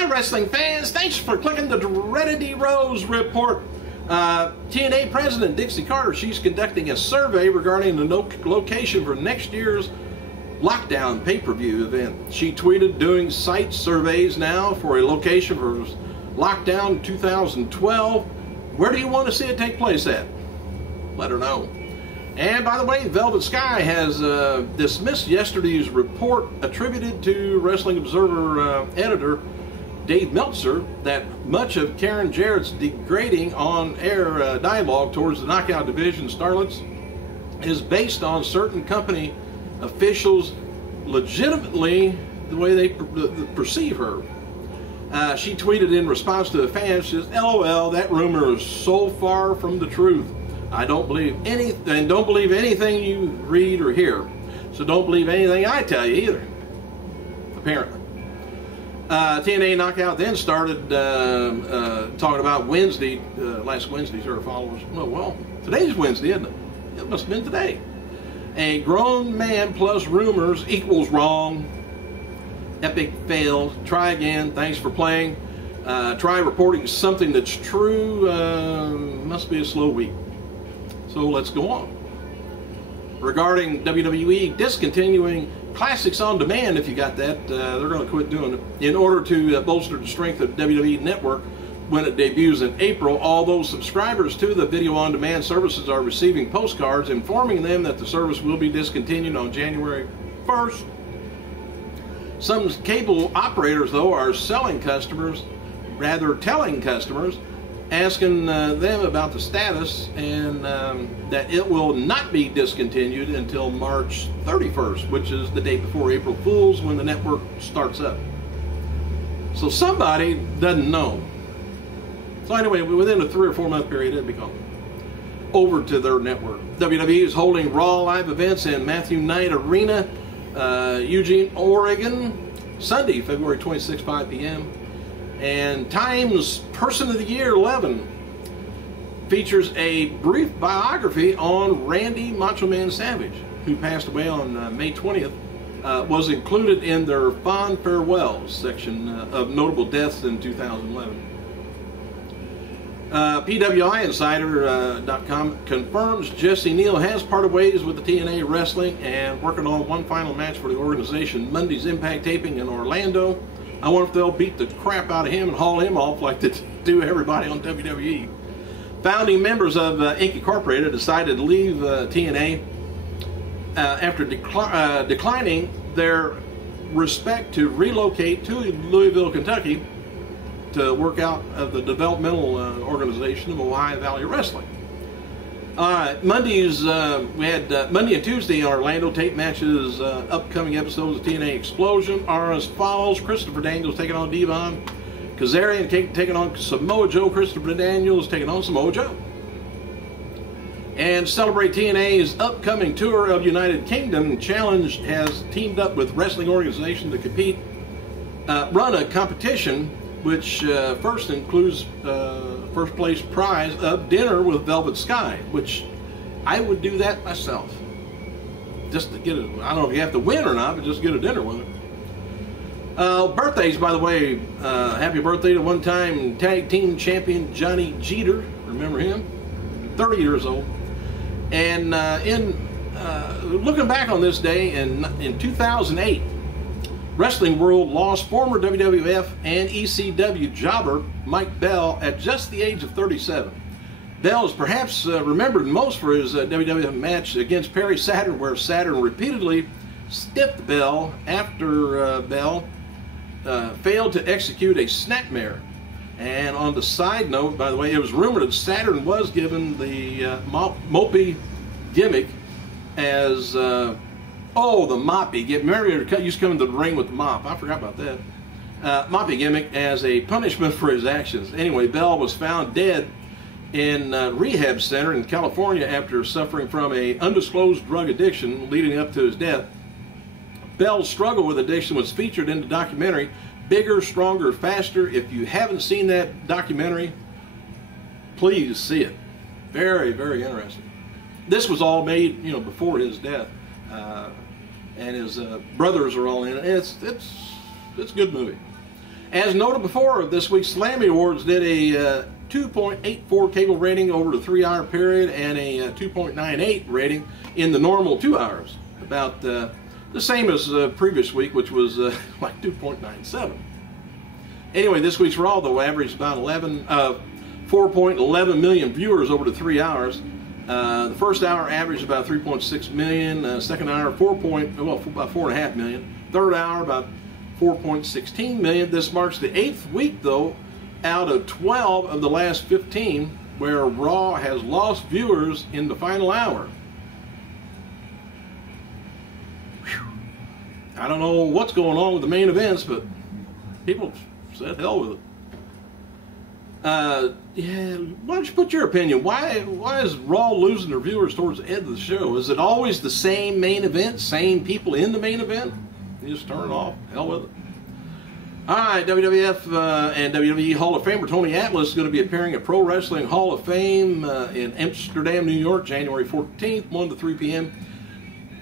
Hi, wrestling fans. Thanks for clicking the dreaded D-Rose report. TNA President Dixie Carter, she's conducting a survey regarding the location for next year's Lockdown pay-per-view event. She tweeted doing site surveys now for a location for Lockdown 2012. Where do you want to see it take place at? Let her know. And by the way, Velvet Sky has dismissed yesterday's report attributed to Wrestling Observer editor Dave Meltzer that much of Karen Jarrett's degrading on-air dialogue towards the Knockout Division starlets is based on certain company officials legitimately the way they perceive her. She tweeted in response to the fans, she says, "LOL, that rumor is so far from the truth. I don't believe anything you read or hear. So don't believe anything I tell you either." Apparently. TNA Knockout then started talking about Wednesday, last Wednesday to her followers. Well, today's Wednesday, isn't it? It must have been today. A grown man plus rumors equals wrong. Epic failed. Try again. Thanks for playing. Try reporting something that's true. Must be a slow week. So let's go on. Regarding WWE discontinuing Classics on Demand, if you got that, they're going to quit doing it in order to bolster the strength of WWE Network when it debuts in April. Although subscribers to the video on demand services are receiving postcards informing them that the service will be discontinued on January 1st. Some cable operators, though, are telling customers, asking them about the status and that it will not be discontinued until March 31st, which is the day before April Fool's when the network starts up. So somebody doesn't know. So anyway, within a 3 or 4 month period, it'll become over to their network. WWE is holding Raw live events in Matthew Knight Arena, Eugene, Oregon, Sunday, February 26, 5 p.m. And Time's Person of the Year 11 features a brief biography on Randy Macho Man Savage, who passed away on May 20th, was included in their Fond Farewells section of notable deaths in 2011. PWIinsider.com confirms Jesse Neal has parted ways with the TNA Wrestling and working on one final match for the organization, Monday's Impact taping in Orlando. I wonder if they'll beat the crap out of him and haul him off like they do everybody on WWE. Founding members of Inc. Incorporated decided to leave TNA after declining their respect to relocate to Louisville, Kentucky to work out of the developmental organization of Ohio Valley Wrestling. Mondays, we had Monday and Tuesday in Orlando tape matches. Upcoming episodes of TNA Explosion are as follows: Christopher Daniels taking on Devon Kazarian, taking on Samoa Joe. Christopher Daniels taking on Samoa Joe. And celebrate TNA's upcoming tour of United Kingdom. Challenge has teamed up with wrestling organization to compete, run a competition which first includes first place prize of dinner with Velvet Sky, which I would do that myself. Just to get it, I don't know if you have to win or not, but just get a dinner with it. Birthdays, by the way, happy birthday to one-time tag team champion Johnny Jeter. Remember him? 30 years old. And looking back on this day in 2008, Wrestling World lost former WWF and ECW jobber Mike Bell at just the age of 37. Bell is perhaps remembered most for his WWF match against Perry Saturn, where Saturn repeatedly stiffed Bell after Bell failed to execute a snapmare. And on the side note, by the way, it was rumored that Saturn was given the mopey gimmick as oh, the moppy gimmick. Remember, he used to come into the ring with the mop. I forgot about that. Moppy gimmick as a punishment for his actions. Anyway, Bell was found dead in a rehab center in California after suffering from an undisclosed drug addiction leading up to his death. Bell's struggle with addiction was featured in the documentary Bigger, Stronger, Faster. If you haven't seen that documentary, please see it. Very, very interesting. This was all made, before his death. And his brothers are all in it. It's a good movie. As noted before, this week's Slammy Awards did a 2.84 cable rating over the 3-hour period and a 2.98 rating in the normal 2 hours. About the same as previous week, which was like 2.97. Anyway, this week's Raw, though, averaged about 4.11 million viewers over the 3 hours. The first hour averaged about 3.6 million. Second hour, about 4.5 million. Third hour, about 4.16 million. This marks the 8th week, though, out of 12 of the last 15 where Raw has lost viewers in the final hour. Whew. I don't know what's going on with the main events, but people said hell with it. Yeah, why don't you put your opinion? Why is Raw losing their viewers towards the end of the show? Is it always the same main event, same people in the main event? You just turn it off, hell with it. Alright, WWF and WWE Hall of Famer Tony Atlas is going to be appearing at Pro Wrestling Hall of Fame in Amsterdam, New York, January 14th, 1 to 3 p.m.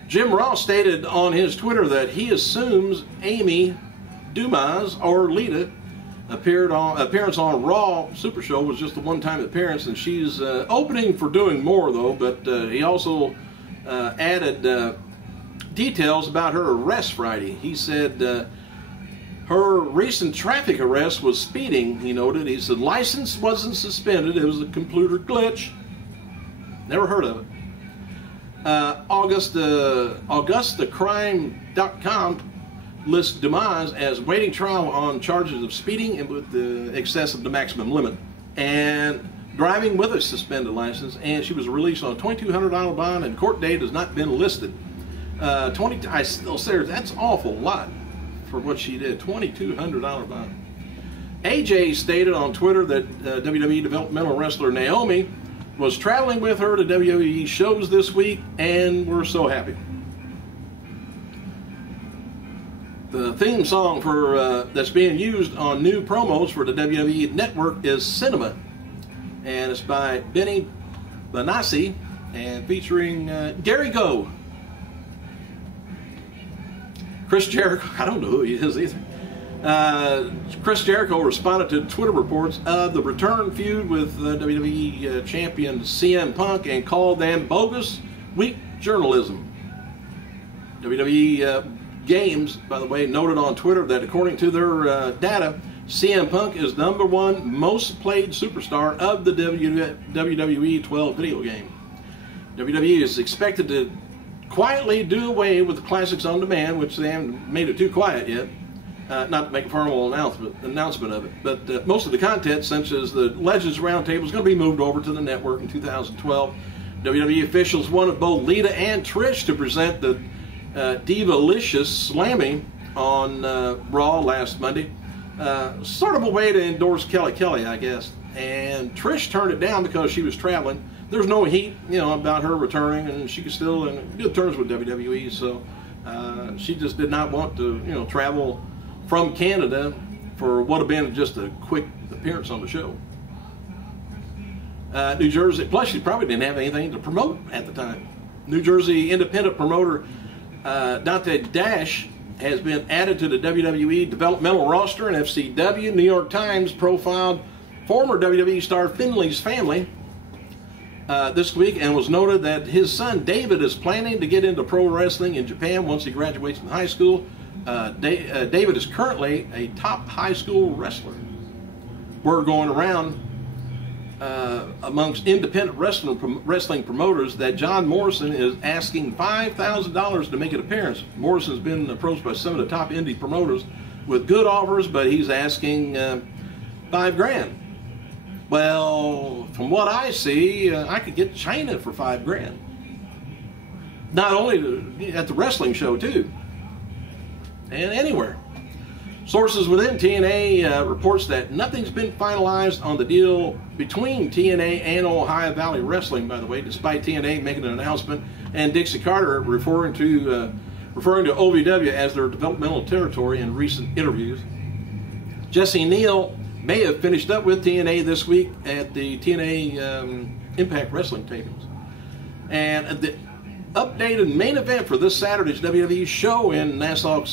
Jim Ross stated on his Twitter that he assumes Amy Dumas or Lita appearance on Raw Super Show was just a one-time appearance, and she's opening for doing more, though. But he also added details about her arrest Friday. He said her recent traffic arrest was speeding, he noted. He said license wasn't suspended, it was a computer glitch. Never heard of it. AugustaCrime.com lists Dumas as waiting trial on charges of speeding and with the excess of the maximum limit and driving with a suspended license, and she was released on a $2,200 bond, and court date has not been listed. I still say that's an awful lot for what she did. $2,200 bond. AJ stated on Twitter that WWE developmental wrestler Naomi was traveling with her to WWE shows this week, and we're so happy. The theme song for that's being used on new promos for the WWE Network is Cinema, and it's by Benny Benassi and featuring Gary Go. Chris Jericho, I don't know who he is either. Chris Jericho responded to Twitter reports of the return feud with WWE champion CM Punk and called them bogus, weak journalism. WWE Games, by the way, noted on Twitter that according to their data, CM Punk is #1 most played superstar of the WWE 12 video game. WWE is expected to quietly do away with the Classics on Demand, which they haven't made it too quiet yet. Not to make a formal announcement of it, but most of the content, such as the Legends Roundtable, is going to be moved over to the network in 2012. WWE officials wanted both Lita and Trish to present the Divalicious Slamming on Raw last Monday. Sort of a way to endorse Kelly Kelly, I guess. And Trish turned it down because she was traveling. There's no heat, about her returning, and she was still in good terms with WWE. So she just did not want to, travel from Canada for what had been just a quick appearance on the show. New Jersey, plus she probably didn't have anything to promote at the time. New Jersey independent promoter Dante Dash has been added to the WWE developmental roster in FCW. New York Times profiled former WWE star Finley's family this week and was noted that his son David is planning to get into pro wrestling in Japan once he graduates from high school. David is currently a top high school wrestler. Word going around amongst independent wrestling promoters that John Morrison is asking $5,000 to make an appearance. Morrison's been approached by some of the top indie promoters with good offers, but he's asking $5,000. Well, from what I see, I could get China for $5,000. Not only at the wrestling show too, and anywhere. Sources within TNA reports that nothing's been finalized on the deal between TNA and Ohio Valley Wrestling, by the way, despite TNA making an announcement and Dixie Carter referring to OVW as their developmental territory in recent interviews. Jesse Neal may have finished up with TNA this week at the TNA Impact Wrestling tapings. And updated main event for this Saturday's WWE show in Nassau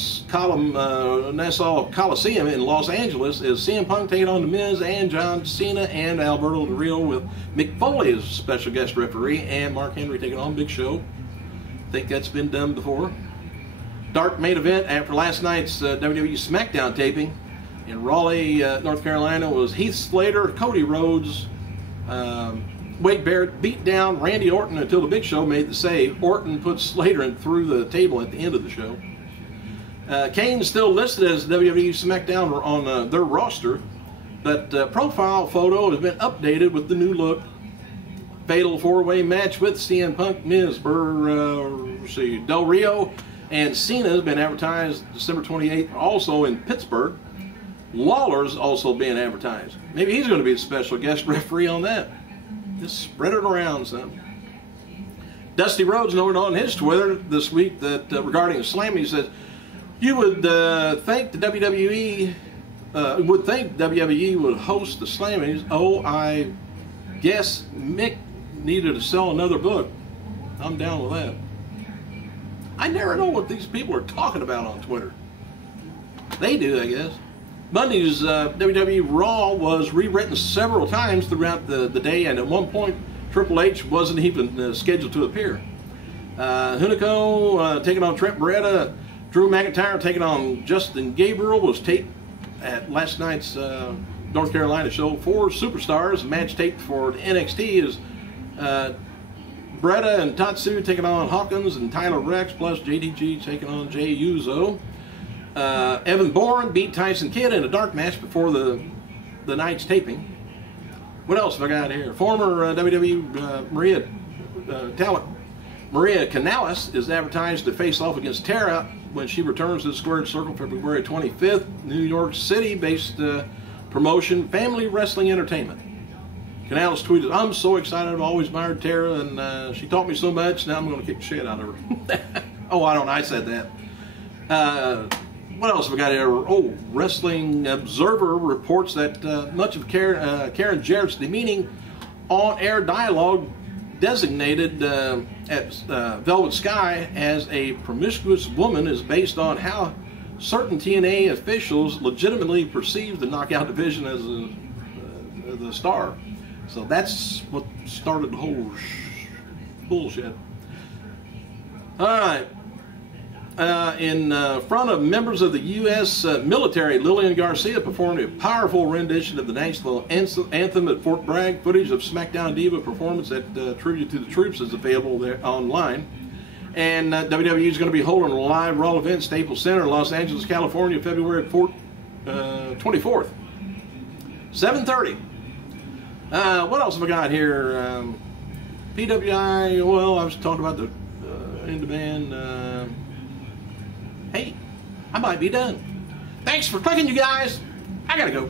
Coliseum in Los Angeles is CM Punk taking on The Miz and John Cena and Alberto Del Rio, with Mick Foley as special guest referee and Mark Henry taking on Big Show. I think that's been done before. Dark main event after last night's WWE SmackDown taping in Raleigh, North Carolina, was Heath Slater, Cody Rhodes, Wade Barrett beat down Randy Orton until the Big Show made the save. Orton put Slater in through the table at the end of the show. Kane's still listed as WWE SmackDown on their roster, but profile photo has been updated with the new look. Fatal four-way match with CM Punk, Miz, Del Rio, and Cena has been advertised December 28th, also in Pittsburgh. Lawler's also being advertised. Maybe he's going to be a special guest referee on that. Just spread it around, son. Dusty Rhodes noted on his Twitter this week that regarding Slammy, he says, "You would think the WWE would host the Slammies. Oh, I guess Mick needed to sell another book. I'm down with that." I never know what these people are talking about on Twitter. They do, I guess. Monday's WWE Raw was rewritten several times throughout the day, and at one point Triple H wasn't even scheduled to appear. Hunico taking on Trent Beretta, Drew McIntyre taking on Justin Gabriel was taped at last night's North Carolina show. 4 superstars. A match taped for NXT is Beretta and Tatsu taking on Hawkins and Tyler Rex, plus JDG taking on Jey Uso. Evan Bourne beat Tyson Kidd in a dark match before the night's taping. What else have I got here? Former WWE Maria Kanellis is advertised to face off against Tara when she returns to the Squared Circle February 25th. New York City-based promotion, Family Wrestling Entertainment. Kanellis tweeted, "I'm so excited. I've always admired Tara, and she taught me so much. Now I'm going to kick the shit out of her." Oh, I said that. What else have we got here? Oh, Wrestling Observer reports that much of Karen Jarrett's demeaning on-air dialogue designated at Velvet Sky as a promiscuous woman is based on how certain TNA officials legitimately perceive the Knockout division as the star. So that's what started the whole bullshit. All right. In front of members of the U.S. military, Lillian Garcia performed a powerful rendition of the national anthem at Fort Bragg. Footage of SmackDown Diva performance at Tribute to the Troops is available there online. And WWE is going to be holding a live Raw event at Staples Center in Los Angeles, California, February 24th, 7:30. What else have I got here? PWI, well, I was talking about the in-demand. Hey, I might be done. Thanks for clicking, you guys. I gotta go.